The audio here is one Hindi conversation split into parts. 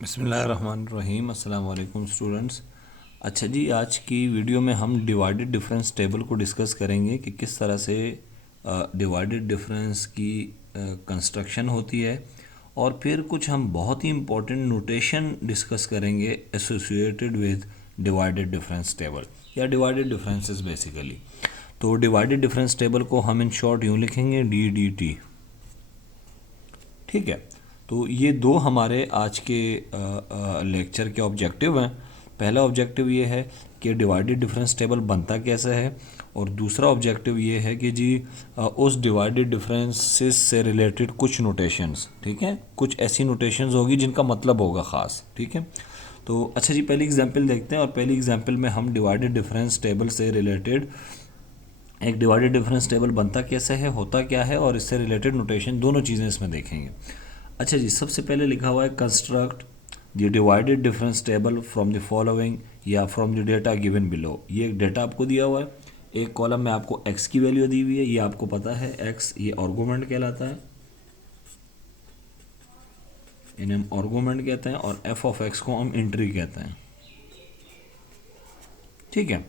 बिस्मिल्लाहिर्रहमानिर्रहीम। अस्सलाम वालेकुम स्टूडेंट्स। अच्छा जी, आज की वीडियो में हम डिवाइडेड डिफरेंस टेबल को डिस्कस करेंगे कि किस तरह से डिवाइडेड डिफरेंस की कंस्ट्रक्शन होती है, और फिर कुछ हम बहुत ही इम्पोर्टेंट नोटेशन डिस्कस करेंगे associated with divided difference table या डिवाइडेड डिफरेंसेस बेसिकली। तो डिवाइडेड डिफरेंस टेबल को हम इन शॉर्ट यूँ लिखेंगे DDT। ठीक है, तो ये दो हमारे आज के लेक्चर के ऑब्जेक्टिव हैं। पहला ऑब्जेक्टिव ये है कि डिवाइडेड डिफरेंस टेबल बनता कैसे है, और दूसरा ऑब्जेक्टिव ये है कि जी उस डिवाइडेड डिफरेंसेस से रिलेटेड कुछ नोटेशंस, ठीक है, कुछ ऐसी नोटेशंस होगी जिनका मतलब होगा ख़ास। ठीक है, तो अच्छा जी, पहली एग्जांपल देखते हैं, और पहली एग्जांपल में हम डिवाइडेड डिफरेंस टेबल से रिलेटेड एक डिवाइडेड डिफरेंस टेबल बनता कैसे है, होता क्या है, और इससे रिलेटेड नोटेशन, दोनों चीज़ें इसमें देखेंगे। अच्छा जी, सबसे पहले लिखा हुआ है construct the divided difference table from the following या from the data given below. ये एक डेटा आपको दिया हुआ है, एक कॉलम में आपको x की वैल्यू दी हुई है, ये आपको पता है x ये आर्गुमेंट कहलाता है, इन्हें हम आर्गुमेंट कहते हैं, और f ऑफ x को हम एंट्री कहते हैं। ठीक है,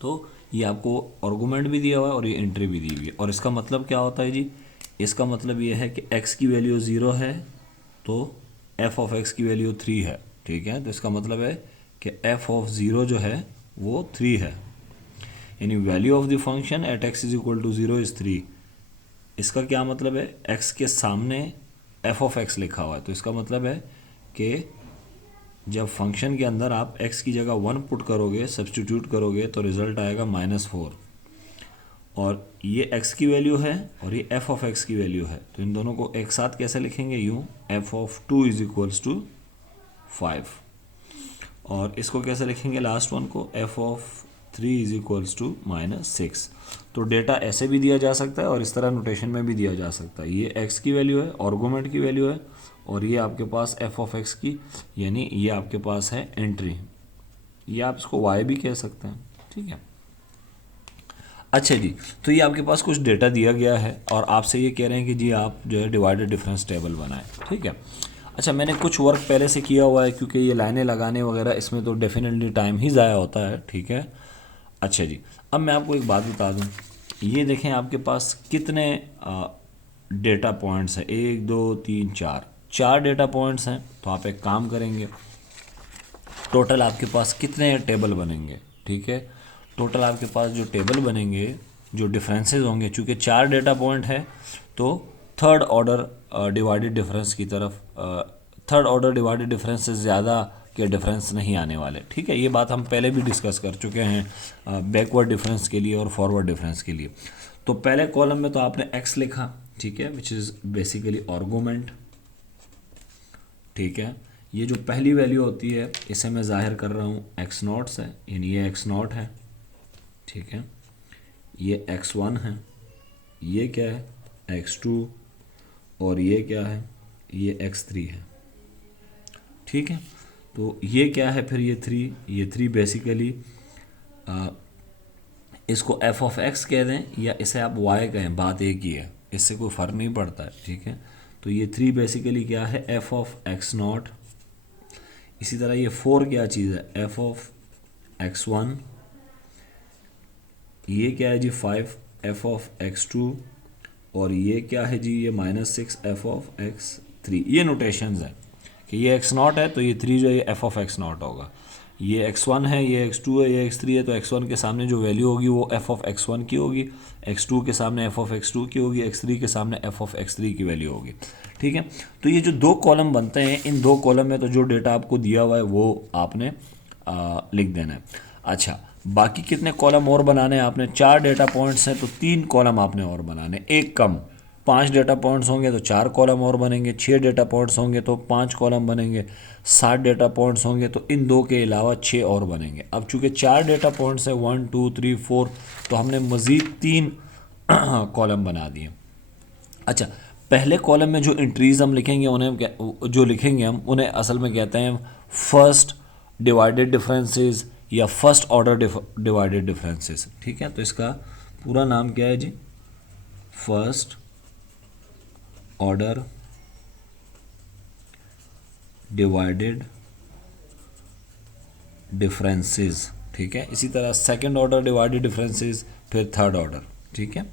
तो ये आपको आर्गुमेंट भी दिया हुआ है और ये एंट्री भी दी हुई है, और इसका मतलब क्या होता है जी, इसका मतलब ये है कि x की वैल्यू 0 है तो f ऑफ x की वैल्यू 3 है। ठीक है, तो इसका मतलब है कि f ऑफ 0 जो है वो 3 है, यानी value of the function at x is equal to 0 is 3। इसका क्या मतलब है, x के सामने f ऑफ x लिखा हुआ है, तो इसका मतलब है कि जब फंक्शन के अंदर आप x की जगह 1 पुट करोगे, सब्सटीट्यूट करोगे, तो रिज़ल्ट आएगा -4, और ये x की वैल्यू है और ये f ऑफ x की वैल्यू है, तो इन दोनों को एक साथ कैसे लिखेंगे, यूँ f of 2 is equals to 5, और इसको कैसे लिखेंगे लास्ट वन को, f of 3 is equals to -6। तो डेटा ऐसे भी दिया जा सकता है और इस तरह नोटेशन में भी दिया जा सकता है। ये x की वैल्यू है, आर्गुमेंट की वैल्यू है, और ये आपके पास f ऑफ x की, यानी ये आपके पास है एंट्री, ये आप इसको y भी कह सकते हैं। ठीक है, अच्छा जी, तो ये आपके पास कुछ डेटा दिया गया है और आपसे ये कह रहे हैं कि जी आप जो है डिवाइडेड डिफरेंस टेबल बनाएं। ठीक है, अच्छा, मैंने कुछ वर्क पहले से किया हुआ है, क्योंकि ये लाइनें लगाने वगैरह इसमें तो डेफिनेटली टाइम ही ज़ाया होता है। ठीक है, अच्छा जी, अब मैं आपको एक बात बता दूं, ये देखें आपके पास कितने डेटा पॉइंट्स हैं, 1 2 3 4, 4 डेटा पॉइंट्स हैं। तो आप एक काम करेंगे, टोटल आपके पास कितने टेबल बनेंगे। ठीक है, टोटल आपके पास जो टेबल बनेंगे, जो डिफरेंसेस होंगे, चूँकि 4 डेटा पॉइंट है, तो थर्ड ऑर्डर डिवाइडेड डिफरेंस की तरफ, थर्ड ऑर्डर डिवाइडेड डिफरेंस से ज़्यादा के डिफरेंस नहीं आने वाले। ठीक है, ये बात हम पहले भी डिस्कस कर चुके हैं बैकवर्ड डिफरेंस के लिए और फॉरवर्ड डिफरेंस के लिए। तो पहले कॉलम में तो आपने x लिखा, ठीक है, विच इज़ बेसिकली आर्गुमेंट। ठीक है, ये जो पहली वैल्यू होती है इसे मैं जाहिर कर रहा हूँ एक्स नॉट से, यानी ये एक्स नॉट है। ठीक है, ये x1 है, ये क्या है x2, और ये क्या है, ये x3 है। ठीक है, तो ये क्या है फिर, ये 3 बेसिकली, इसको f ऑफ x कह दें या इसे आप y कहें, बात एक ही है, इससे कोई फ़र्क नहीं पड़ता है। ठीक है, तो ये 3 बेसिकली क्या है, f ऑफ x नॉट। इसी तरह ये 4 क्या चीज़ है, f ऑफ x1। ये क्या है जी 5 f ऑफ x2, और ये क्या है जी, ये -6 f ऑफ x3। ये नोटेशंस है कि ये x नॉट है तो ये 3 जो है ये f ऑफ x नॉट होगा, ये x1 है, ये x2 है, ये x3 है, तो x1 के सामने जो वैल्यू होगी वो f ऑफ x1 की होगी, x2 के सामने f ऑफ x2 की होगी, x3 के सामने f ऑफ x3 की वैल्यू होगी। ठीक है, तो ये जो दो कॉलम बनते हैं, इन दो कॉलम में तो जो डेटा आपको दिया हुआ है वो आपने लिख देना है। अच्छा, बाकी कितने कॉलम और बनाने हैं आपने, 4 डेटा पॉइंट्स हैं तो 3 कॉलम आपने और बनाने, एक कम। 5 डेटा पॉइंट्स होंगे तो 4 कॉलम और बनेंगे, 6 डेटा पॉइंट्स होंगे तो 5 कॉलम बनेंगे, 7 डेटा पॉइंट्स होंगे तो इन दो के अलावा 6 और बनेंगे। अब चूंकि 4 डेटा पॉइंट्स है 1 2 3 4, तो हमने मज़ीद 3 कॉलम बना दिए। अच्छा, पहले कॉलम में जो एंट्रीज हम लिखेंगे हम उन्हें असल में कहते हैं फर्स्ट डिवाइडेड डिफरेंसेस या फर्स्ट ऑर्डर डिवाइडेड डिफरेंसेस। ठीक है, तो इसका पूरा नाम क्या है जी, फर्स्ट ऑर्डर डिवाइडेड डिफरेंसेस, ठीक है। इसी तरह सेकंड ऑर्डर डिवाइडेड डिफरेंसेस, फिर थर्ड ऑर्डर, ठीक है।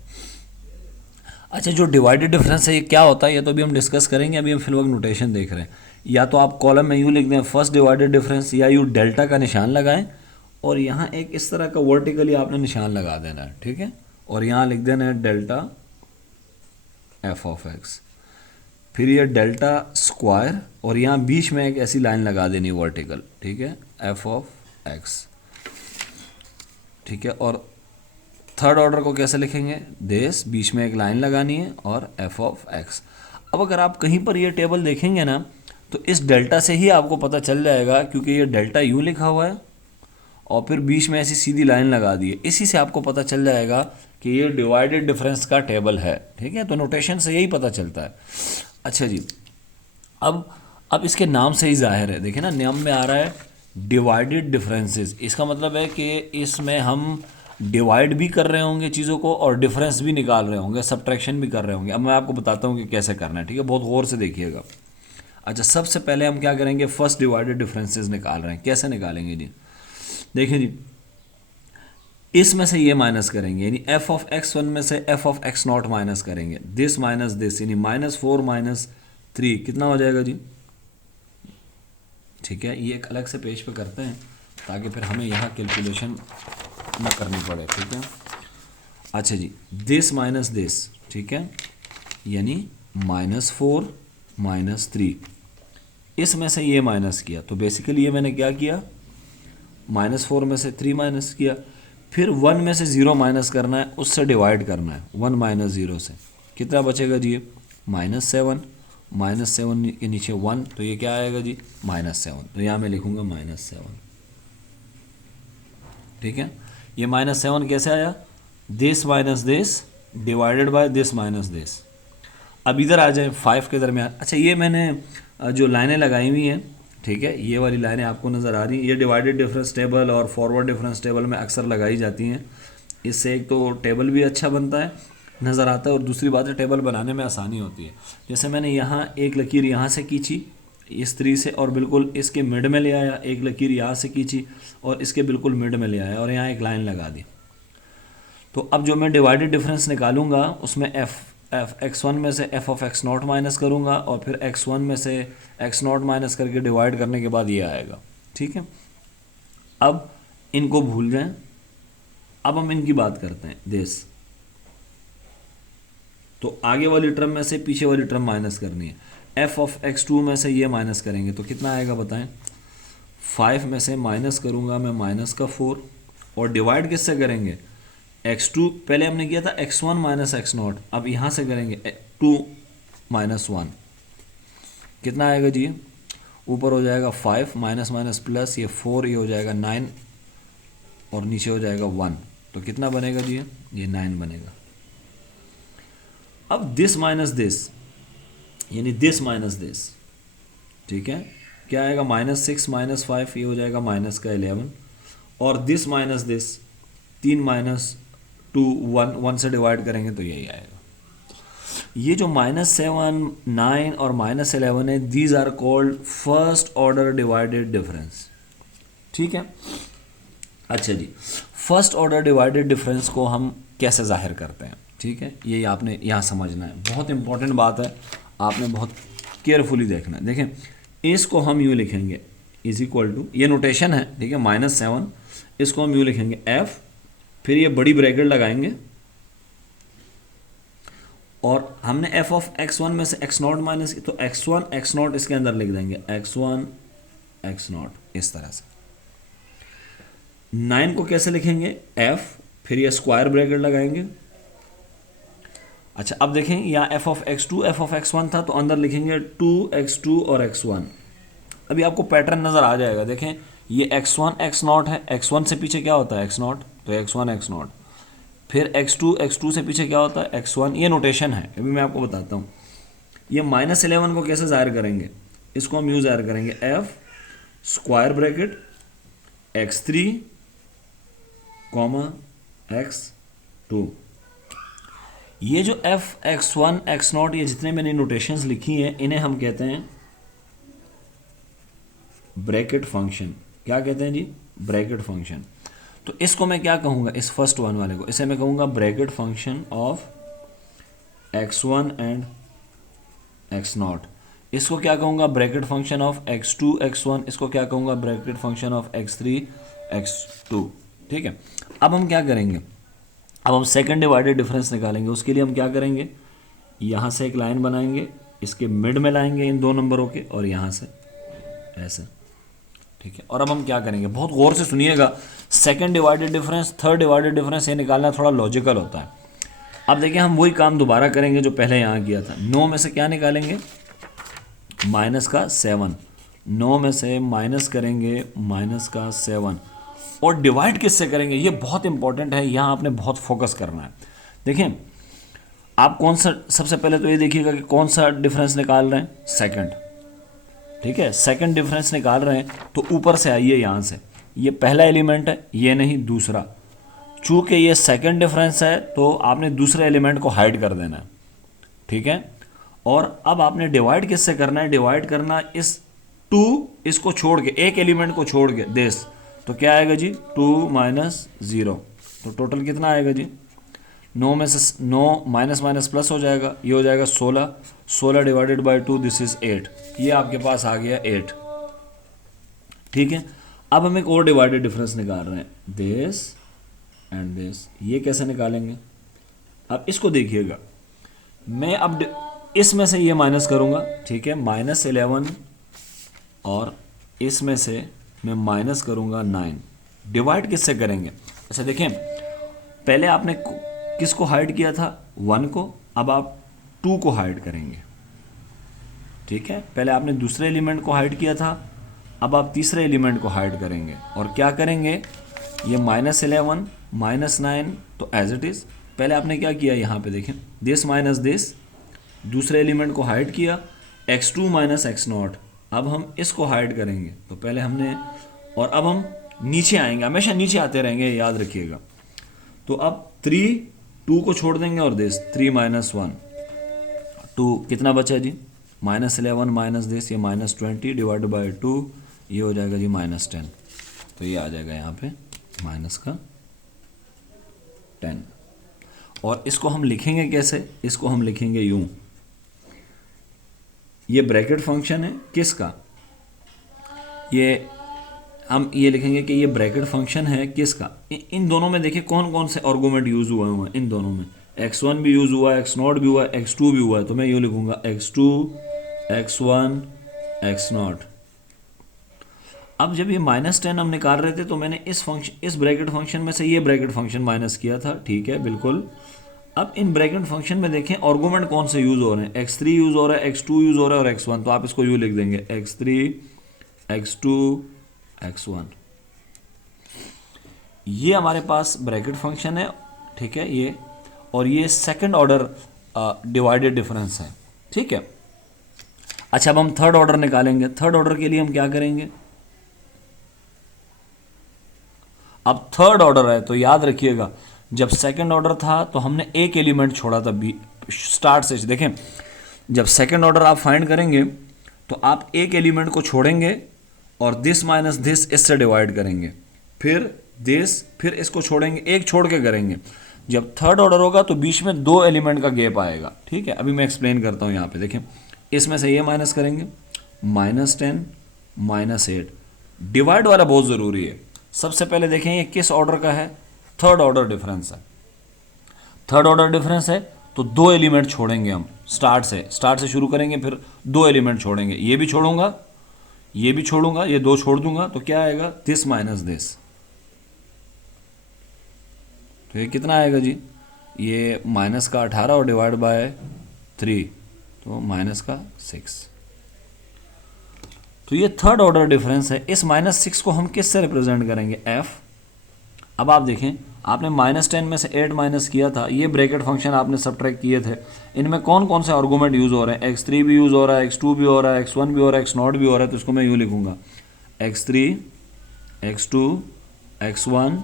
अच्छा, जो डिवाइडेड डिफरेंस है ये क्या होता है, ये तो अभी हम डिस्कस करेंगे। अभी हम फिलहाल नोटेशन देख रहे हैं। या तो आप कॉलम में यूँ लिख दें फर्स्ट डिवाइडेड डिफरेंस, या यूँ डेल्टा का निशान लगाएं और यहाँ एक इस तरह का वर्टिकली आपने निशान लगा देना है, ठीक है। और यहाँ लिख देना है डेल्टा एफ ऑफ एक्स, फिर ये डेल्टा स्क्वायर, और यहाँ बीच में एक ऐसी लाइन लगा देनी वर्टिकल, ठीक है, एफ ऑफ एक्स, ठीक है। और थर्ड ऑर्डर को कैसे लिखेंगे, दिस, बीच में एक लाइन लगानी है और एफ ऑफ एक्स। अब अगर आप कहीं पर ये टेबल देखेंगे ना, तो इस डेल्टा से ही आपको पता चल जाएगा, क्योंकि ये डेल्टा यूँ लिखा हुआ है और फिर बीच में ऐसी सीधी लाइन लगा दी है, इसी से आपको पता चल जाएगा कि ये डिवाइडेड डिफरेंस का टेबल है, ठीक है। तो नोटेशन से यही पता चलता है। अच्छा जी, अब इसके नाम से ही जाहिर है, देखिए ना, नाम में आ रहा है डिवाइडेड डिफरेंसेस। इसका मतलब है कि इसमें हम डिवाइड भी कर रहे होंगे चीज़ों को और डिफरेंस भी निकाल रहे होंगे, सब्ट्रैक्शन भी कर रहे होंगे। अब मैं आपको बताता हूँ कि कैसे करना है, ठीक है, बहुत गौर से देखिएगा। अच्छा, सबसे पहले हम क्या करेंगे, फर्स्ट डिवाइडेड डिफरेंसेस निकाल रहे हैं। कैसे निकालेंगे जी, देखिए जी, इसमें से ये माइनस करेंगे, यानी एफ ऑफ एक्स वन में से F of x not minus करेंगे, दिस माइनस दिस, यानी -4 - 3 कितना हो जाएगा जी, ठीक है। ये एक अलग से पेज पे करते हैं ताकि फिर हमें यहाँ कैलकुलेशन न करनी पड़े, ठीक है। अच्छा जी, दिस माइनस दिस, ठीक है, यानी -4 - 3, इसमें से ये माइनस किया, तो बेसिकली ये मैंने क्या किया, -4 में से 3 माइनस किया, फिर 1 में से 0 माइनस करना है, उससे डिवाइड करना है, 1 - 0 से कितना बचेगा जी, -7, -7 के नीचे 1, तो ये क्या आएगा जी, -7, तो यहाँ मैं लिखूँगा -7, ठीक है। ये -7 कैसे आया, this minus this divided by this minus this. अब इधर आ जाए 5 के दरमियान। अच्छा, ये मैंने जो लाइनें लगाई हुई हैं, ठीक है, ये वाली लाइनें आपको नज़र आ रही हैं, ये डिवाइडेड डिफरेंस टेबल और फॉरवर्ड डिफरेंस टेबल में अक्सर लगाई जाती हैं। इससे एक तो टेबल भी अच्छा बनता है, नज़र आता है, और दूसरी बात है टेबल बनाने में आसानी होती है। जैसे मैंने यहाँ एक लकीर यहाँ से खींची इस तरीके से और बिल्कुल इसके मिड में ले आया, एक लकीर यहाँ से खींची और इसके बिल्कुल मिड में ले आया और यहाँ एक लाइन लगा दी। तो अब जो मैं डिवाइडेड डिफरेंस निकालूंगा उसमें एफ एक्स वन में से F of x not minus करूँगा और फिर एक्स वन में से एक्स नॉट माइनस करके डिवाइड करने के बाद ये आएगा, ठीक है। अब इनको भूल जाएं, अब हम इनकी बात करते हैं, दिस। तो आगे वाली टर्म में से पीछे वाली टर्म माइनस करनी है, एफ ऑफ एक्स टू में से ये माइनस करेंगे तो कितना आएगा बताएं, 5 में से माइनस करूँगा मैं -4 और डिवाइड किससे करेंगे, x2 पहले हमने किया था x1 माइनस एक्स नॉट, अब यहाँ से करेंगे 2 - 1, कितना आएगा जी, ऊपर हो जाएगा 5 माइनस माइनस प्लस ये 4, ये हो जाएगा 9 और नीचे हो जाएगा 1, तो कितना बनेगा जी, ये 9 बनेगा। अब दिस माइनस दिस यानी दिस माइनस दिस, ठीक है, क्या आएगा, -6 - 5, ये हो जाएगा माइनस का 11, और दिस माइनस दिस 3 - 2 1 1 से डिवाइड करेंगे तो यही आएगा। ये जो -7 9 और -11 है, these are called first order divided difference, ठीक है। अच्छा जी, फर्स्ट ऑर्डर डिवाइडेड डिफरेंस को हम कैसे जाहिर करते हैं, ठीक है, ये आपने यहाँ समझना है, बहुत इंपॉर्टेंट बात है, आपने बहुत केयरफुली देखना है। देखें, इसको हम यूँ लिखेंगे इज इक्वल टू, ये नोटेशन है, ठीक है, -7, इसको हम यूँ लिखेंगे एफ, फिर ये बड़ी ब्रैकेट लगाएंगे और हमने एफ ऑफ x1 में से x नॉट माइनस, तो x1 x नॉट इसके अंदर लिख देंगे, x1 x नॉट, इस तरह से। 9 को कैसे लिखेंगे, f, फिर ये स्क्वायर ब्रैकेट लगाएंगे। अच्छा, अब देखें यहाँ F of x2 F of x1 था, तो अंदर लिखेंगे 2x2 और x1। अभी आपको पैटर्न नज़र आ जाएगा, देखें ये x1 x नॉट है, x1 से पीछे क्या होता है x नॉट, तो x1 x नॉट, फिर x2 से पीछे क्या होता है x1, ये नोटेशन है, अभी मैं आपको बताता हूँ। ये -11 को कैसे ज़ाहिर करेंगे, इसको हम यूँ ज़ाहिर करेंगे, F square bracket x3 x2। ये जो एफ x1 x नॉट, ये जितने मैंने नोटेशंस लिखी हैं इन्हें हम कहते हैं ब्रैकेट फंक्शन, क्या कहते हैं जी, ब्रैकेट फंक्शन। तो इसको मैं क्या कहूँगा, इस फर्स्ट वन वाले को, इसे मैं कहूँगा bracket function of x1 and x0। इसको क्या कहूँगा, bracket function of x2 x1। इसको क्या कहूँगा, bracket function of x3 x2। ठीक है, अब हम क्या करेंगे, अब हम सेकंड डिवाइडेड डिफरेंस निकालेंगे। उसके लिए हम क्या करेंगे, यहाँ से एक लाइन बनाएंगे, इसके मिड में लाएंगे इन दो नंबरों के, और यहाँ से ऐसे। ठीक है, और अब हम क्या करेंगे, बहुत गौर से सुनिएगा। Second divided difference, third divided difference, ये निकालना थोड़ा लॉजिकल होता है। अब देखिए हम वही काम दोबारा करेंगे जो पहले यहाँ किया था। 9 में से क्या निकालेंगे, माइनस का 7। 9 में से माइनस करेंगे माइनस का 7, और डिवाइड किससे करेंगे, ये बहुत इंपॉर्टेंट है, यहाँ आपने बहुत फोकस करना है। देखिए आप कौन सा, सबसे पहले तो ये देखिएगा कि कौन सा डिफरेंस निकाल रहे हैं, सेकंड। ठीक है, सेकंड डिफरेंस निकाल रहे हैं तो ऊपर से आइए, यहाँ से, ये पहला एलिमेंट है, ये नहीं दूसरा। चूँकि ये सेकंड डिफरेंस है तो आपने दूसरे एलिमेंट को हाइड कर देना है। ठीक है, और अब आपने डिवाइड किससे करना है, डिवाइड करना इस 2 इसको छोड़ के, एक एलिमेंट को छोड़ के दिस, तो क्या आएगा जी, 2 माइनस 0। तो टोटल कितना आएगा जी, 9 में से 9 माइनस माइनस प्लस हो जाएगा, ये हो जाएगा 16। 16 डिवाइडेड बाई 2 दिस इज 8। ये आपके पास आ गया 8। ठीक है, अब हम एक और डिवाइडेड डिफरेंस निकाल रहे हैं, दिस एंड दिस। ये कैसे निकालेंगे, अब इसको देखिएगा, मैं अब इसमें से ये माइनस करूँगा। ठीक है, -11, और इसमें से मैं माइनस करूँगा 9। डिवाइड किससे करेंगे, अच्छा देखें, पहले आपने किसको हाइड किया था, 1 को, अब आप 2 को हाइड करेंगे। ठीक है, पहले आपने दूसरे एलिमेंट को हाइड किया था, अब आप तीसरे एलिमेंट को हाइड करेंगे, और क्या करेंगे, ये -11 -9, तो एज इट इज़ पहले आपने क्या किया, यहाँ पे देखें, दिस माइनस दिस, दूसरे एलिमेंट को हाइड किया, x2 माइनस x0। अब हम इसको हाइड करेंगे, तो पहले हमने, और अब हम नीचे आएंगे, हमेशा नीचे आते रहेंगे, याद रखिएगा। तो अब 3, 2 को छोड़ देंगे, और दिस 3 माइनस 1, 2 कितना बचा जी, -11 माइनस दिस, ये -20 डिवाइड बाई 2, ये हो जाएगा जी -10। तो ये आ जाएगा यहाँ पे माइनस का 10। और इसको हम लिखेंगे कैसे, इसको हम लिखेंगे यूं, ये ब्रैकेट फंक्शन है किसका, ये हम ये लिखेंगे कि ये ब्रैकेट फंक्शन है किसका, इन दोनों में देखिए कौन कौन से आर्गूमेंट यूज़ हुए हैं, इन दोनों में x1 भी यूज़ हुआ है, x0 भी हुआ है, x2 भी हुआ है। तो मैं यूँ लिखूंगा x2 x1 x0। अब जब ये -10 हम निकाल रहे थे तो मैंने इस ब्रैकेट फंक्शन में से ये ब्रैकेट फंक्शन माइनस किया था। ठीक है, बिल्कुल। अब इन ब्रैकेट फंक्शन में देखें आर्गूमेंट कौन से यूज़ हो रहे हैं, x3 यूज़ हो रहा है, x2 यूज़ हो रहा है, और x1। तो आप इसको यूँ लिख देंगे x3 x2 x1। ये हमारे पास ब्रैकेट फंक्शन है। ठीक है, ये, और ये सेकंड ऑर्डर डिवाइडेड डिफरेंस है। ठीक है, अच्छा अब हम थर्ड ऑर्डर निकालेंगे। थर्ड ऑर्डर के लिए हम क्या करेंगे, अब थर्ड ऑर्डर है तो याद रखिएगा, जब सेकंड ऑर्डर था तो हमने एक एलिमेंट छोड़ा था बी स्टार्ट से। देखें, जब सेकंड ऑर्डर आप फाइंड करेंगे तो आप एक एलिमेंट को छोड़ेंगे और दिस माइनस दिस इससे डिवाइड करेंगे, फिर दिस, फिर इसको छोड़ेंगे, एक छोड़ के करेंगे। जब थर्ड ऑर्डर होगा तो बीच में 2 एलिमेंट का गैप आएगा। ठीक है, अभी मैं एक्सप्लेन करता हूँ। यहाँ पे देखें, इसमें से ये माइनस करेंगे, -10 -8। डिवाइड वाला बहुत ज़रूरी है। सबसे पहले देखें ये किस ऑर्डर का है, थर्ड ऑर्डर डिफरेंस है। थर्ड ऑर्डर डिफरेंस है तो 2 एलिमेंट छोड़ेंगे हम, स्टार्ट से शुरू करेंगे, फिर 2 एलिमेंट छोड़ेंगे, ये भी छोड़ूंगा, ये भी छोड़ूंगा, ये 2 छोड़ दूंगा, तो क्या आएगा, दिस माइनस दिस। तो ये कितना आएगा जी, ये माइनस का 18 और डिवाइड बाय 3, तो माइनस का 6। तो ये थर्ड ऑर्डर डिफरेंस है। इस -6 को हम किससे रिप्रेजेंट करेंगे, f। अब आप देखें, आपने -10 में से 8 माइनस किया था, ये ब्रैकेट फंक्शन आपने सब्ट्रैक्ट किए थे। इनमें कौन कौन से आर्गूमेंट यूज़ हो रहे हैं, x3 भी यूज़ हो रहा है, x2 भी हो रहा है, x1 भी हो रहा है, x0 भी हो रहा है। तो इसको मैं यूँ लिखूंगा, x3 x2 x1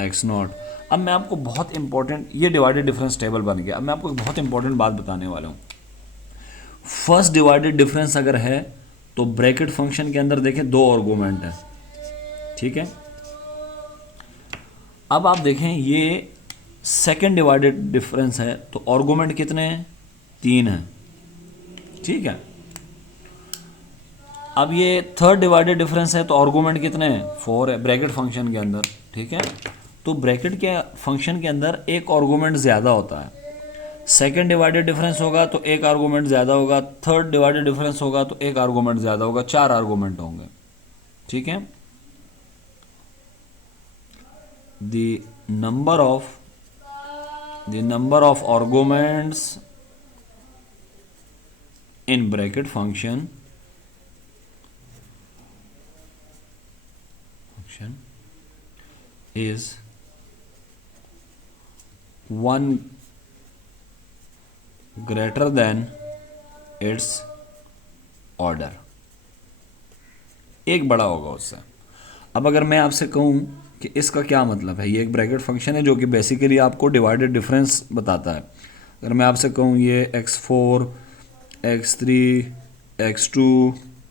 x0। अब मैं आपको बहुत इंपॉर्टेंट, ये डिवाइडेड डिफरेंस टेबल बन गया। अब मैं आपको एक बहुत इंपॉर्टेंट बात बताने वाला हूँ। फर्स्ट डिवाइडेड डिफरेंस अगर है तो ब्रैकेट फंक्शन के अंदर देखें 2 आर्गूमेंट है, ठीक है। अब आप देखें ये सेकेंड डिवाइडेड डिफरेंस है, तो आर्गूमेंट कितने हैं, 3 है, ठीक है। अब ये थर्ड डिवाइडेड डिफरेंस है, तो आर्गूमेंट कितने हैं, 4 है ब्रैकेट फंक्शन के अंदर, ठीक है। तो ब्रैकेट के फंक्शन के अंदर एक आर्गूमेंट ज़्यादा होता है। सेकेंड डिवाइडेड डिफरेंस होगा तो एक आर्गूमेंट ज़्यादा होगा, थर्ड डिवाइडेड डिफरेंस होगा तो एक आर्गूमेंट ज़्यादा होगा, 4 आर्गूमेंट होंगे, ठीक है। The number of arguments in bracket function is 1 greater than its order, एक बड़ा होगा उससे। अब अगर मैं आपसे कहूँ कि इसका क्या मतलब है, ये एक ब्रैकेट फंक्शन है जो कि बेसिकली आपको डिवाइडेड डिफरेंस बताता है। अगर मैं आपसे कहूँ ये x4 x3 x2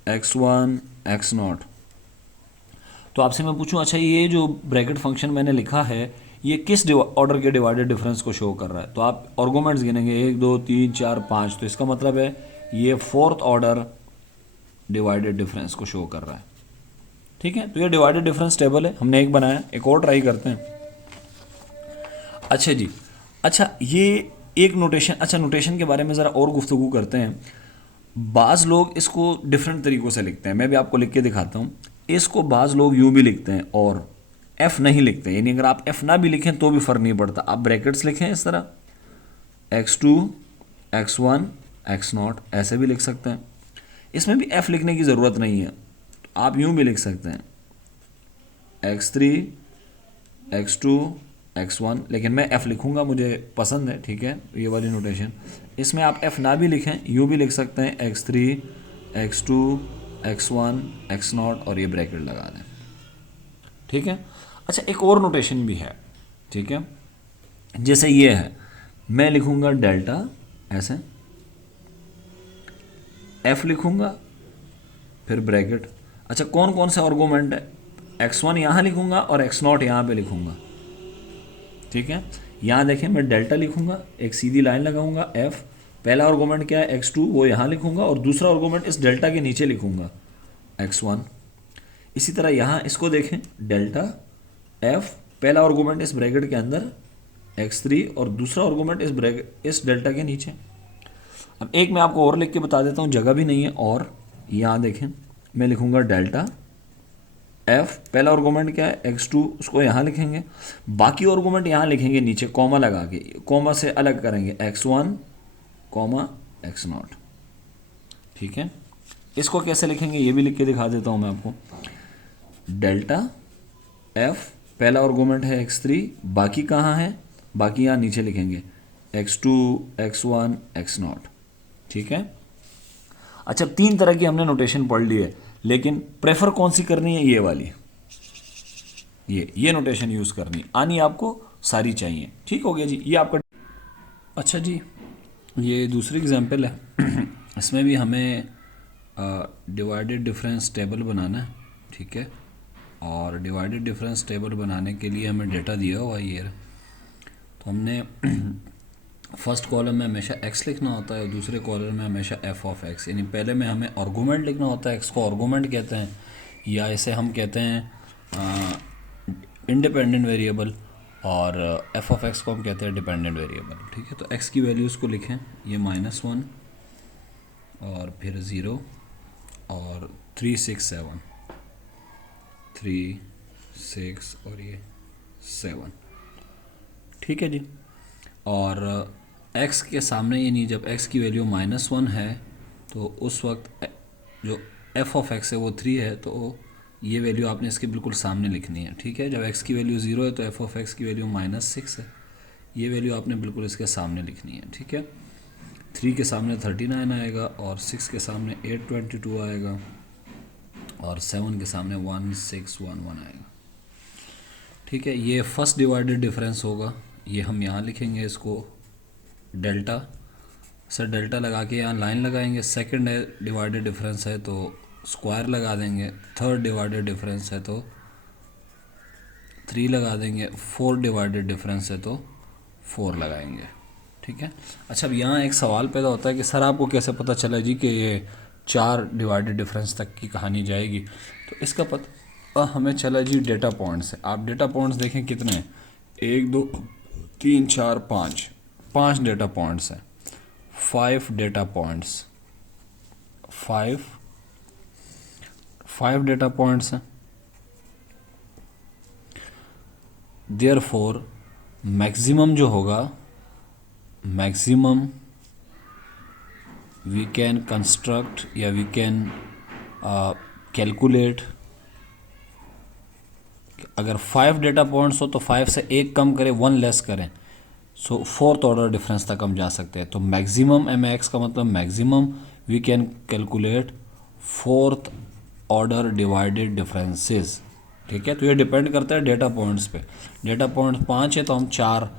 x1 x0, तो आपसे मैं पूछूं अच्छा ये जो ब्रैकेट फंक्शन मैंने लिखा है ये किस ऑर्डर के डिवाइडेड डिफरेंस को शो कर रहा है, तो आप आर्गूमेंट्स गिनेंगे 1 2 3 4 5, तो इसका मतलब है ये फोर्थ ऑर्डर डिवाइडेड डिफरेंस को शो कर रहा है, ठीक है। तो ये डिवाइडेड डिफरेंस टेबल है, हमने एक बनाया, एक और ट्राई करते हैं। अच्छा जी, अच्छा ये एक नोटेशन, अच्छा नोटेशन के बारे में ज़रा और गुफ्तगू करते हैं। बाज़ लोग इसको डिफरेंट तरीक़ों से लिखते हैं, मैं भी आपको लिख के दिखाता हूँ। इसको बाज़ लोग यूँ भी लिखते हैं और एफ़ नहीं लिखते, यानी अगर आप एफ़ ना भी लिखें तो भी फ़र्क नहीं पड़ता, आप ब्रैकेट्स लिखें इस तरह x2 x1 x0 ऐसे भी लिख सकते हैं। इसमें भी एफ़ लिखने की ज़रूरत नहीं है, तो आप यूँ भी लिख सकते हैं x3 x2 x1, लेकिन मैं f लिखूँगा, मुझे पसंद है, ठीक है ये वाली नोटेशन। इसमें आप f ना भी लिखें, यूँ भी लिख सकते हैं x3 x2 x1 x0 और ये ब्रैकेट लगा दें, ठीक है। अच्छा एक और नोटेशन भी है, ठीक है, जैसे ये है, मैं लिखूँगा डेल्टा ऐसे, f लिखूँगा फिर ब्रैकेट। अच्छा कौन कौन से आर्गूमेंट है, x1 यहाँ लिखूँगा और x0 यहाँ पे लिखूँगा, ठीक है। यहाँ देखें मैं डेल्टा लिखूंगा, एक सीधी लाइन लगाऊंगा, f पहला आर्गूमेंट क्या है x2 वो यहाँ लिखूंगा और दूसरा आर्गूमेंट इस डेल्टा के नीचे लिखूंगा x1। इसी तरह यहाँ इसको देखें डेल्टा f पहला आर्गूमेंट इस ब्रैकेट के अंदर x3 और दूसरा आर्गूमेंट इस डेल्टा के नीचे। अब एक मैं आपको और लिख के बता देता हूँ, जगह भी नहीं है, और यहाँ देखें मैं लिखूंगा डेल्टा f पहला आर्गूमेंट क्या है x2 उसको यहाँ लिखेंगे, बाकी आर्गूमेंट यहाँ लिखेंगे नीचे कॉमा लगा के, कॉमा से अलग करेंगे x1 x0, ठीक है। इसको कैसे लिखेंगे ये भी लिख के दिखा देता हूँ मैं आपको। डेल्टा f पहला आर्गूमेंट है x3, बाकी कहाँ है, बाकी यहाँ नीचे लिखेंगे x2 x1 x0, ठीक है। अच्छा 3 तरह की हमने नोटेशन पढ़ ली है, लेकिन प्रेफर कौन सी करनी है, ये वाली, ये नोटेशन यूज़ करनी आनी आपको सारी चाहिए, ठीक हो गया जी, ये आपका। अच्छा जी ये दूसरी एग्जांपल है इसमें भी हमें डिवाइडेड डिफरेंस टेबल बनाना है, ठीक है। और डिवाइडेड डिफरेंस टेबल बनाने के लिए हमें डेटा दिया हुआ है ये, तो हमने फर्स्ट कॉलम में हमेशा x लिखना होता है, दूसरे कॉलम में हमेशा f ऑफ x, यानी पहले में हमें आर्गूमेंट लिखना होता है, x को आर्गूमेंट कहते हैं, या इसे हम कहते हैं इंडिपेंडेंट वेरिएबल, और f ऑफ x को हम कहते हैं डिपेंडेंट वेरिएबल, ठीक है। तो x की वैल्यूज़ को लिखें, ये -1 और फिर 0 और 3 6 7, 3 6 और ये 7, ठीक है जी। और x के सामने, यानी जब x की वैल्यू -1 है तो उस वक्त जो f ऑफ x है वो 3 है, तो ये वैल्यू आपने इसके बिल्कुल सामने लिखनी है, ठीक है। जब x की वैल्यू 0 है तो f ऑफ x की वैल्यू -6 है, ये वैल्यू आपने बिल्कुल इसके सामने लिखनी है, ठीक है। 3 के सामने 39 आएगा और 6 के सामने 822 आएगा और 7 के सामने 1611 आएगा, ठीक है। ये फर्स्ट डिवाइडेड डिफरेंस होगा, ये हम यहाँ लिखेंगे इसको डेल्टा, सर डेल्टा लगा के यहाँ लाइन लगाएंगे। सेकंड है डिवाइडेड डिफरेंस है तो स्क्वायर लगा देंगे, थर्ड डिवाइडेड डिफरेंस है तो 3 लगा देंगे, फोर्थ डिवाइडेड डिफरेंस है तो 4 लगाएंगे। ठीक है। अच्छा, अब यहाँ एक सवाल पैदा होता है कि सर आपको कैसे पता चला जी कि ये 4 डिवाइडेड डिफरेंस तक की कहानी जाएगी। तो इसका पता हमें चला जी डेटा पॉइंट्स से। आप डेटा पॉइंट्स देखें कितने हैं, 1 2 3 4 5, 5 डेटा पॉइंट्स हैं, 5 डेटा पॉइंट्स, 5 डेटा पॉइंट्स हैं। देयरफॉर मैक्सिमम जो होगा, मैक्सिमम वी कैन कंस्ट्रक्ट या वी कैन कैलकुलेट, अगर 5 डेटा पॉइंट्स हो तो 5 से एक कम करें, 1 लेस करें, सो फोर्थ ऑर्डर डिफरेंस तक हम जा सकते हैं। तो मैक्सिमम MX का मतलब maximum we can calculate fourth order divided differences. ठीक है। तो ये डिपेंड करता है डेटा पॉइंट्स पे। डेटा पॉइंट 5 है तो हम 4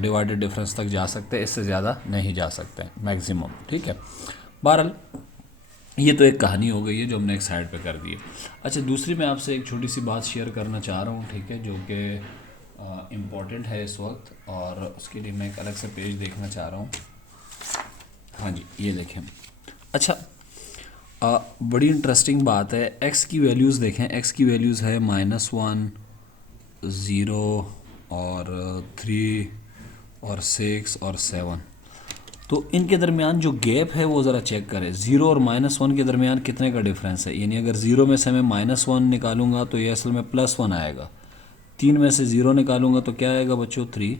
डिवाइडेड डिफरेंस तक जा सकते हैं, इससे ज़्यादा नहीं जा सकते हैं मैक्सिमम। ठीक है। बहरहाल ये तो एक कहानी हो गई है जो हमने एक साइड पे कर दी है। अच्छा, दूसरी मैं आपसे एक छोटी सी बात शेयर करना चाह रहा हूँ, ठीक है, जो कि इम्पॉर्टेंट है इस वक्त, और उसके लिए मैं एक अलग से पेज देखना चाह रहा हूँ। हाँ जी, ये देखें। अच्छा, बड़ी इंटरेस्टिंग बात है, एक्स की वैल्यूज़ देखें। एक्स की वैल्यूज़ है -1, 0 और 3 और 6 और 7। तो इनके दरमियान जो गैप है वो ज़रा चेक करें। 0 और -1 के दरमियान कितने का डिफरेंस है, यानी अगर 0 में से मैं -1 निकालूंगा तो ये असल में +1 आएगा। 3 में से 0 निकालूंगा तो क्या आएगा बच्चों, 3।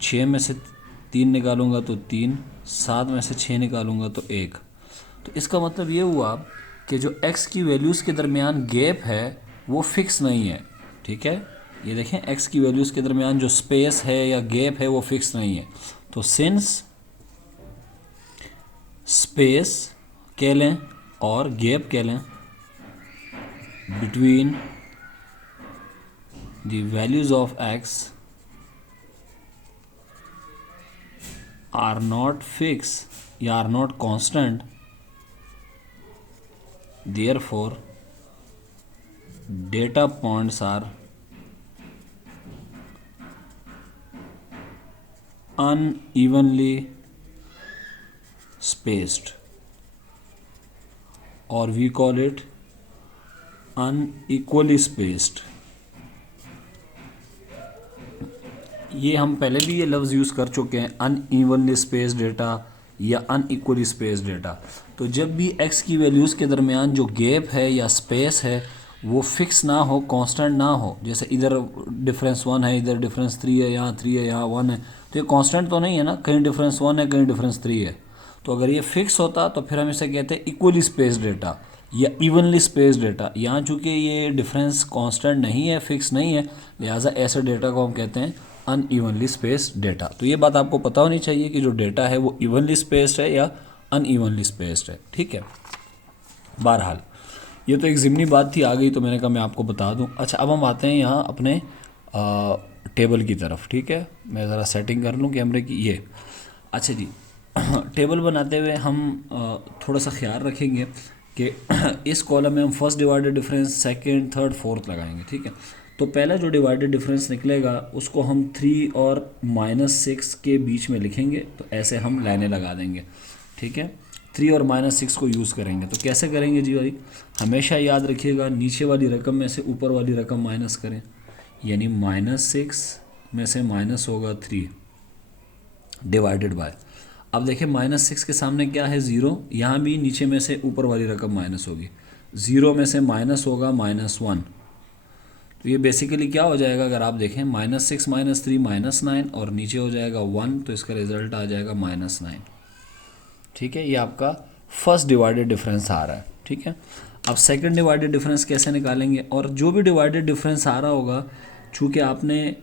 6 में से 3 निकालूंगा तो 3। 7 में से 6 निकालूंगा तो 1। तो इसका मतलब ये हुआ कि जो x की वैल्यूज़ के दरमियान गैप है वो फिक्स नहीं है। ठीक है, ये देखें, x की वैल्यूज़ के दरमियान जो स्पेस है या गैप है वो फिक्स नहीं है। तो सिंस स्पेस कह लें और गैप कह लें between the values of x are not fix या are not constant, therefore data points are unevenly spaced, or we call it unequally spaced। ये हम पहले भी ये लफ्ज़ यूज़ कर चुके हैं, अनइवनली स्पेस्ड डेटा या अनइक्वली स्पेस्ड डेटा। तो जब भी x की वैल्यूज़ के दरमियान जो गैप है या स्पेस है वो फिक्स ना हो, कांस्टेंट ना हो, जैसे इधर डिफरेंस 1 है, इधर डिफरेंस 3 है, यहाँ 3 है, यहाँ 1 है, तो ये कांस्टेंट तो नहीं है ना, कहीं डिफरेंस 1 है, कहीं डिफरेंस 3 है। तो अगर ये फिक्स होता तो फिर हम इसे कहते हैं इक्वली स्पेस्ड डेटा या इवनली स्पेस्ड डेटा। यहाँ चूँकि ये डिफरेंस कांस्टेंट नहीं है, फिक्स नहीं है, लिहाजा ऐसे डेटा को हम कहते हैं अनइवनली स्पेस्ड डेटा। तो ये बात आपको पता होनी चाहिए कि जो डेटा है वो इवनली स्पेस्ड है या अनइवनली स्पेस्ड है। ठीक है। बहरहाल ये तो एक ज़िमनी बात थी, आ गई तो मैंने कहा मैं आपको बता दूं। अच्छा, अब हम आते हैं यहाँ अपने टेबल की तरफ। ठीक है, मैं ज़रा सेटिंग कर लूँ कैमरे की। ये अच्छा जी, टेबल बनाते हुए हम थोड़ा सा ख्याल रखेंगे कि इस कॉलम में हम first divided difference, second, third, fourth लगाएंगे। ठीक है। तो पहला जो डिवाइडेड डिफरेंस निकलेगा उसको हम 3 और -6 के बीच में लिखेंगे। तो ऐसे हम लाइनें लगा देंगे। ठीक है, 3 और -6 को यूज़ करेंगे। तो कैसे करेंगे जी भाई, हमेशा याद रखिएगा नीचे वाली रकम में से ऊपर वाली रकम माइनस करें, यानी -6 में से माइनस होगा 3 डिवाइडेड बाय, अब देखिए -6 के सामने क्या है, 0, यहाँ भी नीचे में से ऊपर वाली रकम माइनस होगी, 0 में से माइनस होगा -1। तो ये बेसिकली क्या हो जाएगा, अगर आप देखें -6 -3 -9 और नीचे हो जाएगा 1, तो इसका रिजल्ट आ जाएगा -9। ठीक है, ये आपका फर्स्ट डिवाइडेड डिफरेंस आ रहा है। ठीक है, अब सेकंड डिवाइडेड डिफरेंस कैसे निकालेंगे, और जो भी डिवाइडेड डिफरेंस आ रहा होगा, चूँकि आपने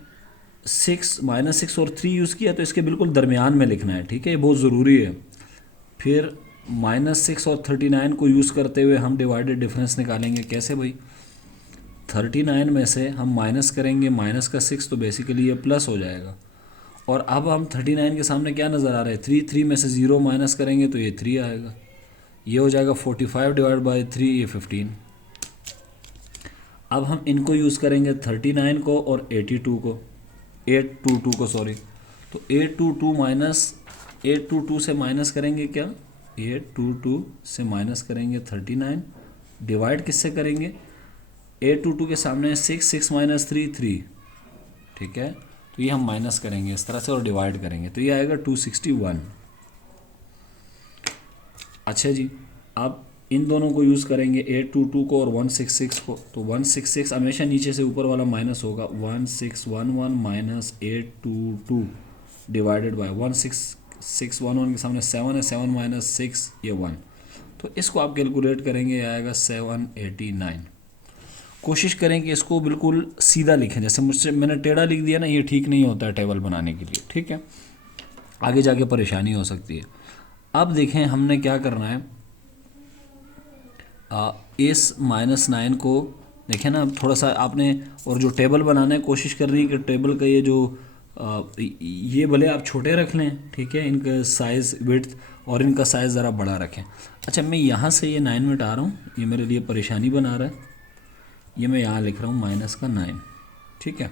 -6 और 3 यूज़ किया तो इसके बिल्कुल दरमियान में लिखना है। ठीक है, ये बहुत ज़रूरी है। फिर -6 और 39 को यूज़ करते हुए हम डिवाइडेड डिफरेंस निकालेंगे। कैसे भाई, 39 में से हम माइनस करेंगे माइनस का 6, तो बेसिकली ये प्लस हो जाएगा। और अब हम 39 के सामने क्या नज़र आ रहा है, 3 में से 0 माइनस करेंगे तो ये 3 आएगा। ये हो जाएगा 45 डिवाइड बाई 3, ये 15। अब हम इनको यूज़ करेंगे 39 को और 82 को, 822 को सॉरी। तो 822 माइनस 822 से माइनस करेंगे क्या, 822 से माइनस करेंगे 39, डिवाइड किससे करेंगे, 822 के सामने 6, 6 माइनस 3, 3, ठीक है। तो ये हम माइनस करेंगे इस तरह से और डिवाइड करेंगे, तो ये आएगा 261। अच्छा जी, अब इन दोनों को यूज़ करेंगे 822 को और 166 को। तो 166 हमेशा नीचे से ऊपर वाला माइनस होगा, 1611 माइनस 822 डिवाइडेड बाय 1611 के सामने 7 है, 7 माइनस 6, ये 1। तो इसको आप कैलकुलेट करेंगे, ये आएगा 789। कोशिश करें कि इसको बिल्कुल सीधा लिखें, जैसे मुझसे मैंने टेढ़ा लिख दिया ना, ये ठीक नहीं होता है टेबल बनाने के लिए, ठीक है, आगे जाके परेशानी हो सकती है। अब देखें हमने क्या करना है, इस -9 को देखें ना, थोड़ा सा आपने, और जो टेबल बनाना है कोशिश करनी है कि टेबल का ये जो ये भले आप छोटे रख लें, ठीक है, इनका साइज़ विड्थ और इनका साइज़ ज़रा बड़ा रखें। अच्छा, मैं यहाँ से ये 9 मिटा रहा हूँ, ये मेरे लिए परेशानी बना रहा है, ये मैं यहाँ लिख रहा हूँ -9, ठीक है।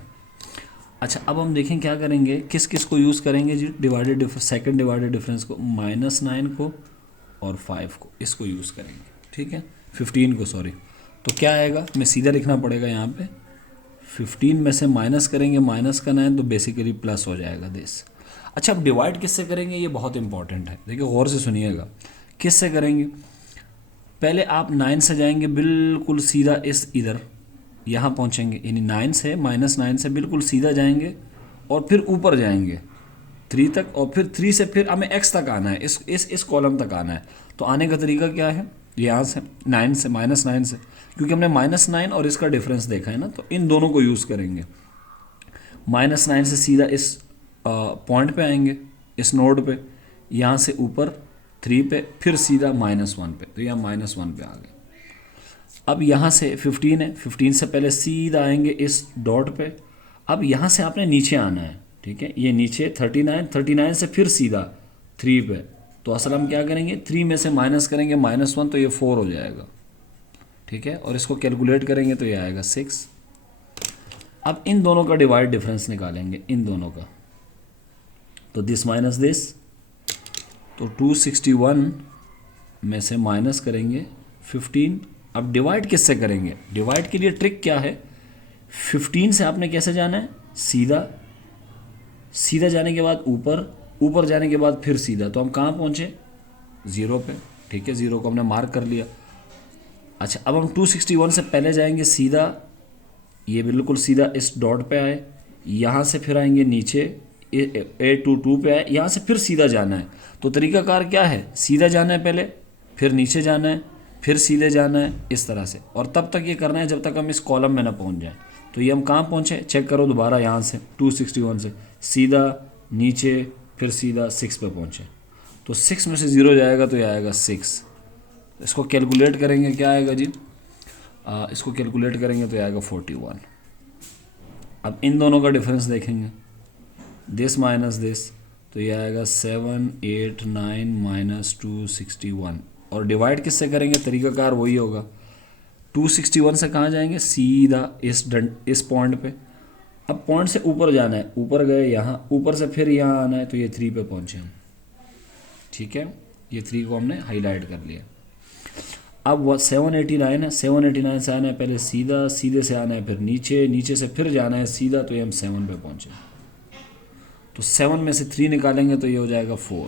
अच्छा, अब हम देखें क्या करेंगे, किस किस को यूज़ करेंगे जी, डिवाइडेड सेकंड डिवाइडेड डिफरेंस को, -9 को और 5 को, इसको यूज़ करेंगे, ठीक है, 15 को सॉरी। तो क्या आएगा, मैं सीधा लिखना पड़ेगा यहाँ पे, 15 में से माइनस करेंगे, माइनस का 9 तो बेसिकली प्लस हो जाएगा दिस। अच्छा, अब डिवाइड किससे करेंगे, ये बहुत इंपॉर्टेंट है, देखिए गौर से सुनिएगा, किससे करेंगे। पहले आप 9 से जाएंगे बिल्कुल सीधा इस इधर यहाँ पहुँचेंगे, यानी 9 से -9 से बिल्कुल सीधा जाएंगे और फिर ऊपर जाएंगे 3 तक, और फिर 3 से फिर हमें x तक आना है, इस कॉलम तक आना है। तो आने का तरीका क्या है, यहाँ से 9 से -9 से, क्योंकि हमने -9 और इसका डिफरेंस देखा है ना, तो इन दोनों को यूज़ करेंगे। -9 से सीधा इस पॉइंट पे आएंगे, इस नोड पे, यहाँ से ऊपर 3 पे, फिर सीधा -1 पे, तो यहाँ -1 पे आ गए। अब यहाँ से 15 है, 15 से पहले सीधा आएंगे इस डॉट पे। अब यहाँ से आपने नीचे आना है, ठीक है, ये नीचे 39 से फिर सीधा 3 पे। तो असल हम क्या करेंगे, 3 में से माइनस करेंगे -1, तो ये 4 हो जाएगा, ठीक है, और इसको कैलकुलेट करेंगे तो ये आएगा 6। अब इन दोनों का डिवाइड डिफरेंस निकालेंगे, इन दोनों का, तो दिस माइनस दिस, तो 261 में से माइनस करेंगे 15। अब डिवाइड किससे करेंगे, डिवाइड के लिए ट्रिक क्या है, 15 से आपने कैसे जाना है, सीधा, सीधा जाने के बाद ऊपर, ऊपर जाने के बाद फिर सीधा, तो हम कहाँ पहुँचे, 0 पे, ठीक है, 0 को हमने मार्क कर लिया। अच्छा, अब हम 261 से पहले जाएंगे सीधा, ये बिल्कुल सीधा इस डॉट पे आए, यहाँ से फिर आएंगे नीचे, 822 पे आए, यहाँ से फिर सीधा जाना है। तो तरीकाकार क्या है, सीधा जाना है पहले, फिर नीचे जाना है, फिर सीधे जाना है, इस तरह से, और तब तक ये करना है जब तक हम इस कॉलम में ना पहुँच जाए। तो ये हम कहाँ पहुँचे, चेक करो दोबारा, यहाँ से 261 से सीधा नीचे, फिर सीधा 6 पे पहुँचे, तो 6 में से 0 जाएगा तो ये आएगा 6। इसको कैलकुलेट करेंगे, क्या आएगा जी, इसको कैलकुलेट करेंगे तो ये आएगा 41। अब इन दोनों का डिफरेंस देखेंगे, दिस माइनस दिस, तो ये आएगा 789 माइनस 261, और डिवाइड किससे करेंगे, तरीकाकार वही होगा, 261 से कहाँ जाएंगे, सीधा इस पॉइंट पे। अब पॉइंट से ऊपर जाना है, ऊपर गए यहाँ, ऊपर से फिर यहाँ आना है, तो ये 3 पे पहुँचे हम, ठीक है, ये 3 को हमने हाईलाइट कर लिया। अब वो 789 है, 789 से आना है पहले सीधा, सीधे से आना है फिर नीचे, नीचे से फिर जाना है सीधा, तो ये हम 7 पे पहुँचे। तो 7 में से 3 निकालेंगे तो ये हो जाएगा 4,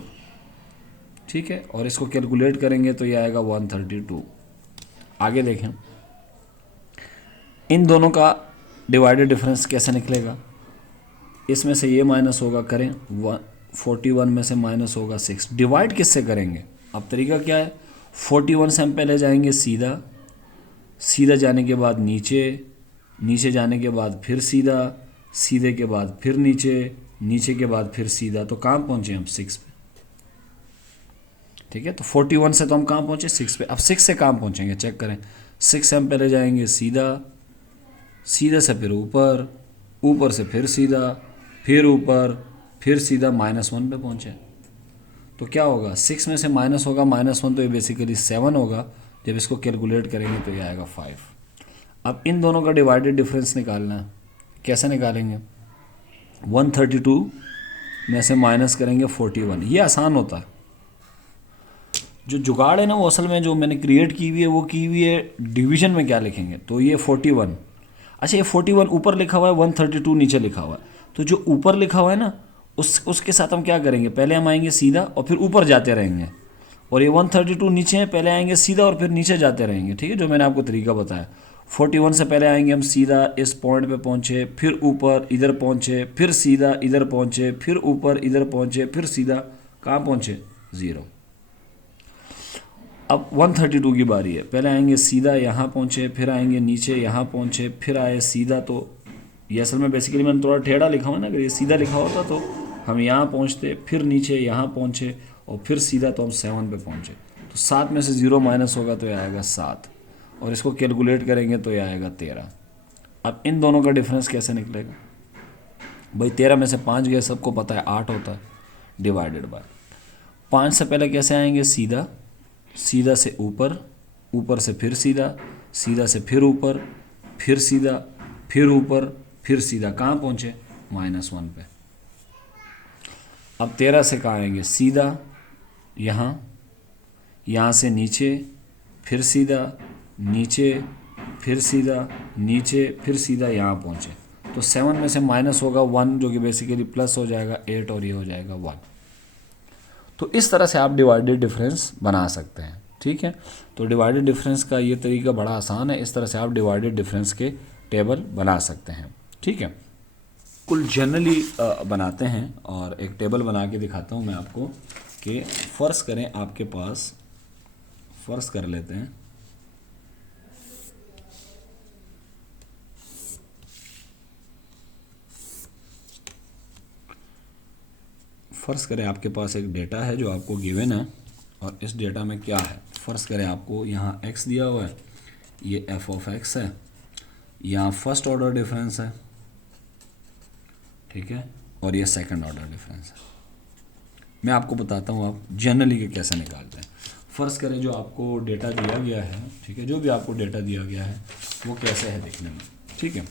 ठीक है, और इसको कैलकुलेट करेंगे तो ये आएगा 132। आगे देखें, इन दोनों का डिवाइडेड डिफरेंस कैसे निकलेगा, इसमें से ये माइनस होगा, करें 41 में से माइनस होगा 6, डिवाइड किससे करेंगे। अब तरीका क्या है, 41 से हम पहले जाएंगे सीधा, सीधा जाने के बाद नीचे, नीचे जाने के बाद फिर सीधा, सीधे के बाद फिर नीचे, नीचे के बाद फिर सीधा, तो कहाँ पहुँचे हम 6 पे, ठीक है। तो 41 से तो हम कहाँ पहुँचे 6 पे। अब 6 से कहाँ पहुँचेंगे, चेक करें, 6 से हम पहले जाएंगे सीधा, सीधा से फिर ऊपर, ऊपर से फिर सीधा, फिर ऊपर, फिर सीधा -1 पे पहुँचे। तो क्या होगा, 6 में से माइनस होगा -1, तो ये बेसिकली 7 होगा। जब इसको कैलकुलेट करेंगे तो ये आएगा 5। अब इन दोनों का डिवाइडेड डिफरेंस निकालना है। कैसे निकालेंगे, 132 में से माइनस करेंगे 41। ये आसान होता है। जो जुगाड़ है ना वो असल में जो मैंने क्रिएट की हुई है वो की हुई है डिवीजन में क्या लिखेंगे, तो ये 41। अच्छा, ये 41 ऊपर लिखा हुआ है, 132 नीचे लिखा हुआ है। तो जो ऊपर लिखा हुआ है ना उसके साथ हम क्या करेंगे, पहले हम आएंगे सीधा और फिर ऊपर जाते रहेंगे। और ये 132 नीचे है, पहले आएंगे सीधा और फिर नीचे जाते रहेंगे। ठीक है, जो मैंने आपको तरीका बताया। 41 से पहले आएंगे हम सीधा, इस पॉइंट पे पहुंचे, फिर ऊपर इधर पहुंचे, फिर सीधा इधर पहुंचे, फिर ऊपर इधर पहुंचे, फिर सीधा कहाँ पहुंचे, 0। अब 132 की बारी है, पहले आएंगे सीधा यहाँ पहुँचे, फिर आएंगे नीचे यहाँ पहुँचे, फिर आए सीधा। तो ये असल में बेसिकली मैंने थोड़ा टेढ़ा लिखा हुआ ना, अगर ये सीधा लिखा होता तो हम यहाँ पहुँचते, फिर नीचे यहाँ पहुँचे और फिर सीधा, तो हम 7 पे पहुँचे। तो 7 में से 0 माइनस होगा तो ये आएगा 7, और इसको कैलकुलेट करेंगे तो ये आएगा 13। अब इन दोनों का डिफरेंस कैसे निकलेगा भाई, 13 में से 5 गए, सबको पता है 8 होता है, डिवाइडेड बाय 5 से पहले कैसे आएंगे, सीधा, सीधा से ऊपर, ऊपर से फिर सीधा, सीधा से फिर ऊपर, फिर सीधा, फिर ऊपर, फिर सीधा, कहाँ पहुँचे, -1 पे। अब 13 से कहाँ आएंगे, सीधा यहाँ, यहाँ से नीचे, फिर सीधा, नीचे, फिर सीधा, नीचे, फिर सीधा, यहाँ पहुँचे। तो 7 में से माइनस होगा 1, जो कि बेसिकली प्लस हो जाएगा 8, और ये हो जाएगा 1। तो इस तरह से आप डिवाइडेड डिफरेंस बना सकते हैं। ठीक है, तो डिवाइडेड डिफरेंस का ये तरीका बड़ा आसान है। इस तरह से आप डिवाइडेड डिफरेंस के टेबल बना सकते हैं। ठीक है, कुल जनरली बनाते हैं, और एक टेबल बना के दिखाता हूँ मैं आपको कि फ़र्ज़ करें आपके पास, फ़र्ज़ कर लेते हैं फ़र्ज़ करें आपके पास एक डेटा है जो आपको गिवन है, और इस डेटा में क्या है, फ़र्ज़ करें आपको यहाँ x दिया हुआ है, ये f ऑफ x है, यहाँ फर्स्ट ऑर्डर डिफरेंस है, ठीक है, और ये सेकंड ऑर्डर डिफरेंस है। मैं आपको बताता हूँ आप जनरली के कैसे निकालते हैं। फ़र्ज़ करें जो आपको डेटा दिया गया है, ठीक है, जो भी आपको डेटा दिया गया है वो कैसे है देखने में। ठीक है,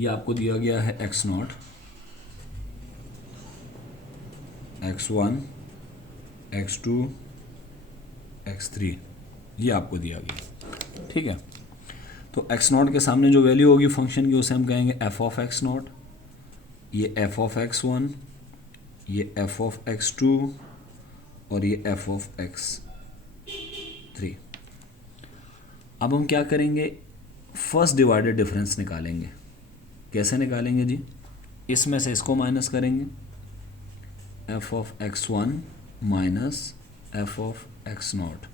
ये आपको दिया गया है x0, x1, x2, x3, ये आपको दिया गया। ठीक है, तो x0 के सामने जो वैल्यू होगी फंक्शन की उसे हम कहेंगे f ऑफ x0, ये f ऑफ x1, ये f ऑफ x2, और ये f ऑफ x3। अब हम क्या करेंगे, फर्स्ट डिवाइडेड डिफरेंस निकालेंगे। कैसे निकालेंगे जी, इसमें से इसको माइनस करेंगे, f of x1 minus f of x0,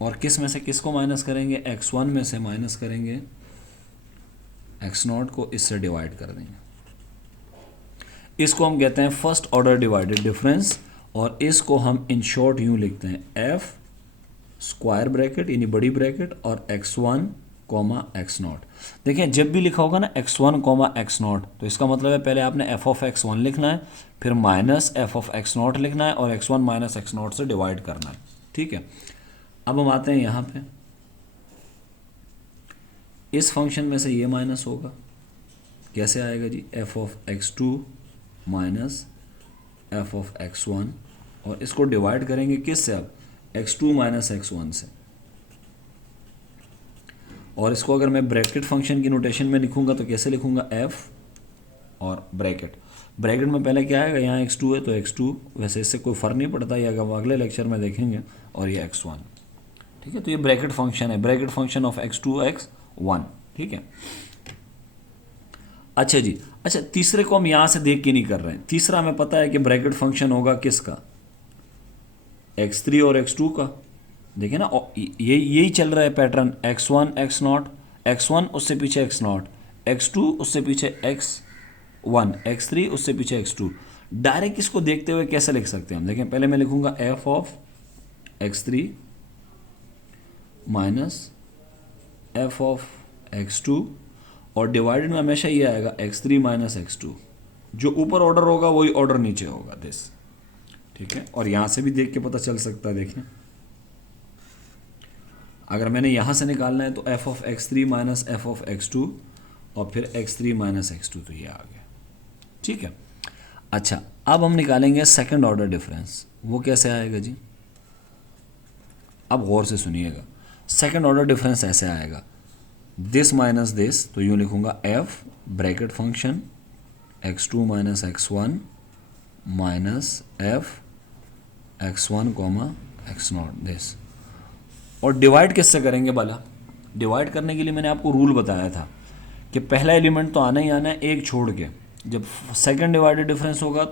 और किस में से किसको माइनस करेंगे, x1 में से माइनस करेंगे x0 को, इससे डिवाइड कर देंगे। इसको हम कहते हैं फर्स्ट ऑर्डर डिवाइडेड डिफरेंस, और इसको हम इन शॉर्ट यूँ लिखते हैं f स्क्वायर ब्रैकेट यानी बड़ी ब्रैकेट और x1 x0। देखें जब भी लिखा होगा ना x1 x0, तो इसका मतलब है पहले आपने f ऑफ x1 लिखना है, फिर माइनस f ऑफ x0 लिखना है, और x1 माइनस x0 से डिवाइड करना है। ठीक है, अब हम आते हैं यहाँ पे, इस फंक्शन में से ये माइनस होगा, कैसे आएगा जी, f of x2 minus f of x1, और इसको डिवाइड करेंगे किस से, अब x2 माइनस x1 से। और इसको अगर मैं ब्रैकेट फंक्शन की नोटेशन में लिखूंगा तो कैसे लिखूंगा, f और ब्रैकेट में पहले क्या आएगा, यहाँ x2 है तो x2, वैसे इससे कोई फ़र्क नहीं पड़ता, ये अगर अगले लेक्चर में देखेंगे, और ये x1। ठीक है, तो ये ब्रैकेट फंक्शन है, bracket function of x2 x1। ठीक है, अच्छा जी, अच्छा तीसरे को हम यहाँ से देख के नहीं कर रहे हैं, तीसरा हमें पता है कि ब्रैकेट फंक्शन होगा किसका, x3 और x2 का। देखिए ना, यही चल रहा है पैटर्न, x1 x0, x1 उससे पीछे x0, x2 उससे पीछे x1, x3 उससे पीछे x2। डायरेक्ट इसको देखते हुए कैसे लिख सकते हैं हम, देखें पहले मैं लिखूंगा f of x3 minus f of x2, और डिवाइडेड में हमेशा ये आएगा x3 माइनस x2, जो ऊपर ऑर्डर होगा वही ऑर्डर नीचे होगा, दिस। ठीक है, और यहाँ से भी देख के पता चल सकता है। देखें, अगर मैंने यहाँ से निकालना है तो f of x three minus f of x two और फिर x three minus x two, तो ये आ गया। ठीक है, अच्छा अब हम निकालेंगे सेकंड ऑर्डर डिफरेंस। वो कैसे आएगा जी, अब गौर से सुनिएगा। सेकंड ऑर्डर डिफरेंस ऐसे आएगा, दिस माइनस दिस, तो यूँ लिखूंगा f bracket function x two minus x one minus f x one comma x naught this. और डिवाइड किससे करेंगे भला? डिवाइड करने के लिए मैंने आपको रूल बताया था कि पहला एलिमेंट तो आना ही आना है एक छोड़ के। जब सेकंड डिवाइडेड डिफरेंस होगा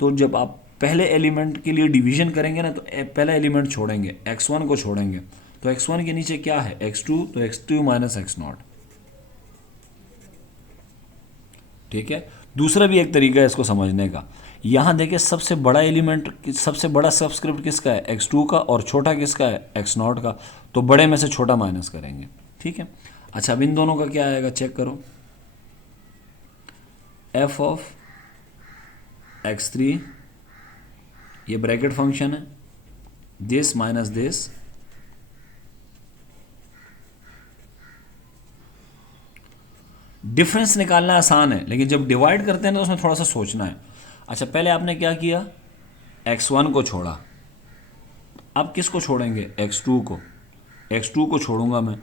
तो जब आप पहले एलिमेंट के लिए डिवीजन करेंगे ना, तो पहला एलिमेंट छोड़ेंगे, x1 को छोड़ेंगे, तो x1 के नीचे क्या है x2, तो x2 माइनस एक्स नॉट। ठीक है, दूसरा भी एक तरीका है इसको समझने का। यहाँ देखिए सबसे बड़ा एलिमेंट, सबसे बड़ा सबस्क्रिप्ट किसका है x2 का, और छोटा किसका है x नॉट का, तो बड़े में से छोटा माइनस करेंगे। ठीक है, अच्छा अब इन दोनों का क्या आएगा चेक करो, एफ ऑफ एक्स थ्री, ये ब्रैकेट फंक्शन है, दिस माइनस दिस, डिफरेंस निकालना आसान है, लेकिन जब डिवाइड करते हैं तो उसमें थोड़ा सा सोचना है। अच्छा पहले आपने क्या किया, x1 को छोड़ा, अब किसको छोड़ेंगे, x2 को, x2 को छोड़ूंगा मैं।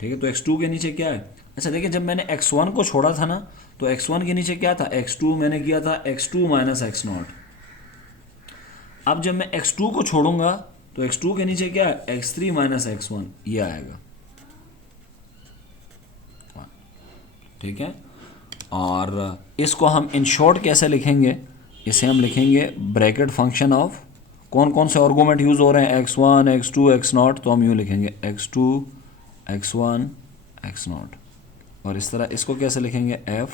ठीक है, तो x2 के नीचे क्या है, अच्छा देखिए जब मैंने x1 को छोड़ा था ना, तो x1 के नीचे क्या था, x2 मैंने किया था x2 माइनस एक्स नॉट। अब जब मैं x2 को छोड़ूंगा तो x2 के नीचे क्या है, x3 माइनस एक्स वन, ये आएगा। ठीक है, और इसको हम इन शॉर्ट कैसे लिखेंगे, इसे हम लिखेंगे ब्रैकेट फंक्शन ऑफ, कौन कौन से आर्गुमेंट यूज़ हो रहे हैं, x1 x2 x नॉट, तो हम यूँ लिखेंगे x2 x1 x नॉट। और इस तरह इसको कैसे लिखेंगे, f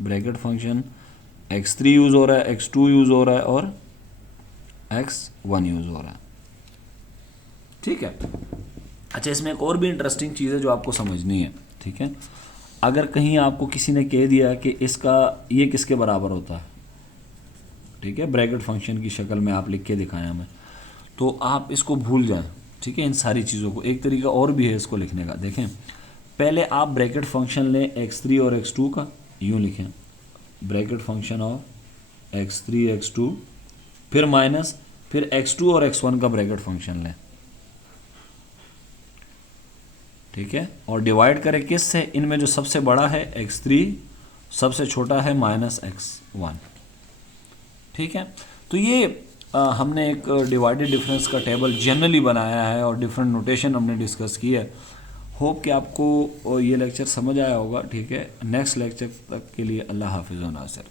bracket function x3 use हो रहा है, x2 यूज़ हो रहा है और x1 यूज़ हो रहा है। ठीक है, अच्छा इसमें एक और भी इंटरेस्टिंग चीज़ है जो आपको समझनी है। ठीक है, अगर कहीं आपको किसी ने कह दिया कि इसका ये किसके बराबर होता है, ठीक है, ब्रैकेट फंक्शन की शक्ल में आप लिख के दिखाया हमें, तो आप इसको भूल जाएं। ठीक है, इन सारी चीज़ों को, एक तरीका और भी है इसको लिखने का। देखें, पहले आप ब्रैकेट फंक्शन लें x3 और x2 का, यूँ लिखें bracket function of x3 x2, फिर माइनस, फिर x2 और x1 का ब्रैकेट फंक्शन लें। ठीक है, और डिवाइड करें किस से, इनमें जो सबसे बड़ा है x3, सबसे छोटा है माइनस x1। ठीक है, तो ये हमने एक डिवाइडेड डिफरेंस का टेबल जनरली बनाया है और डिफरेंट नोटेशन हमने डिस्कस की है। होप कि आपको ये लेक्चर समझ आया होगा। ठीक है, नेक्स्ट लेक्चर तक के लिए अल्लाह हाफिज़ व नासिर।